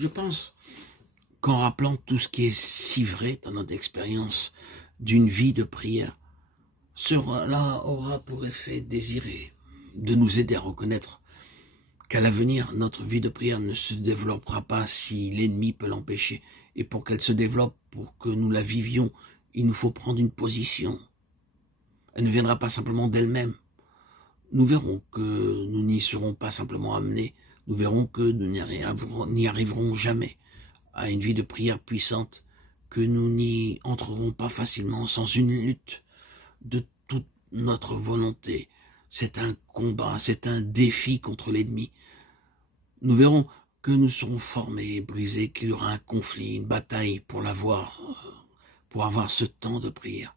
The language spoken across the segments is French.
Je pense qu'en rappelant tout ce qui est si vrai dans notre expérience d'une vie de prière, cela aura pour effet désiré de nous aider à reconnaître qu'à l'avenir, notre vie de prière ne se développera pas si l'ennemi peut l'empêcher. Et pour qu'elle se développe, pour que nous la vivions, il nous faut prendre une position. Elle ne viendra pas simplement d'elle-même. Nous verrons que nous n'y serons pas simplement amenés. Nous verrons que nous n'y arriverons jamais à une vie de prière puissante, que nous n'y entrerons pas facilement sans une lutte de toute notre volonté. C'est un combat, c'est un défi contre l'ennemi. Nous verrons que nous serons formés et brisés, qu'il y aura un conflit, une bataille pour avoir ce temps de prière.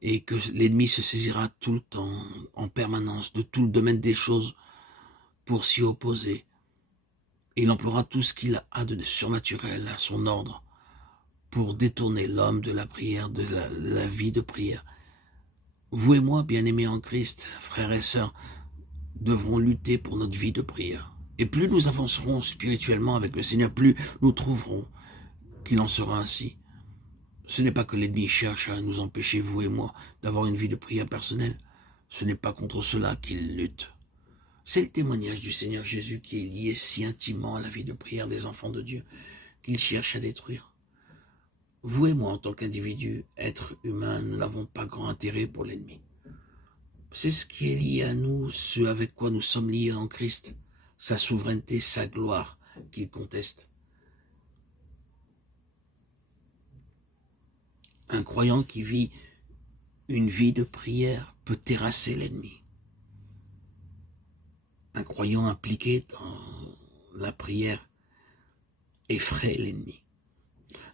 Et que l'ennemi se saisira tout le temps, en permanence, de tout le domaine des choses pour s'y opposer. Et il emploiera tout ce qu'il a de surnaturel à son ordre pour détourner l'homme de la prière, de la vie de prière. Vous et moi, bien-aimés en Christ, frères et sœurs, devrons lutter pour notre vie de prière. Et plus nous avancerons spirituellement avec le Seigneur, plus nous trouverons qu'il en sera ainsi. Ce n'est pas que l'ennemi cherche à nous empêcher, vous et moi, d'avoir une vie de prière personnelle. Ce n'est pas contre cela qu'il lutte. C'est le témoignage du Seigneur Jésus qui est lié si intimement à la vie de prière des enfants de Dieu qu'il cherche à détruire. Vous et moi, en tant qu'individus, êtres humains, nous n'avons pas grand intérêt pour l'ennemi. C'est ce qui est lié à nous, ce avec quoi nous sommes liés en Christ, sa souveraineté, sa gloire qu'il conteste. Un croyant qui vit une vie de prière peut terrasser l'ennemi. Un croyant impliqué dans la prière effraie l'ennemi.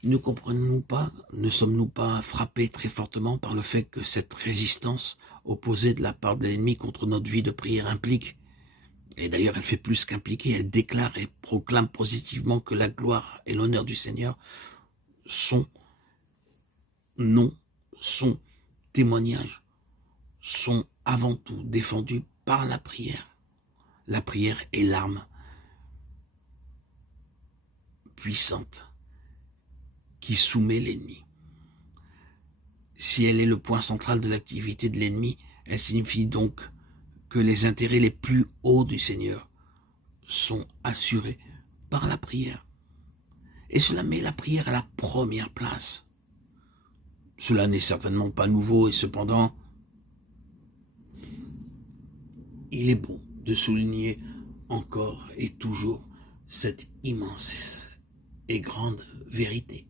Ne comprenons-nous pas, ne sommes-nous pas frappés très fortement par le fait que cette résistance opposée de la part de l'ennemi contre notre vie de prière implique, et d'ailleurs elle fait plus qu'impliquer, elle déclare et proclame positivement que la gloire et l'honneur du Seigneur sont son témoignage, sont avant tout défendus par la prière. La prière est l'arme puissante qui soumet l'ennemi. Si elle est le point central de l'activité de l'ennemi, elle signifie donc que les intérêts les plus hauts du Seigneur sont assurés par la prière. Et cela met la prière à la première place. Cela n'est certainement pas nouveau et cependant, il est bon de souligner encore et toujours cette immense et grande vérité.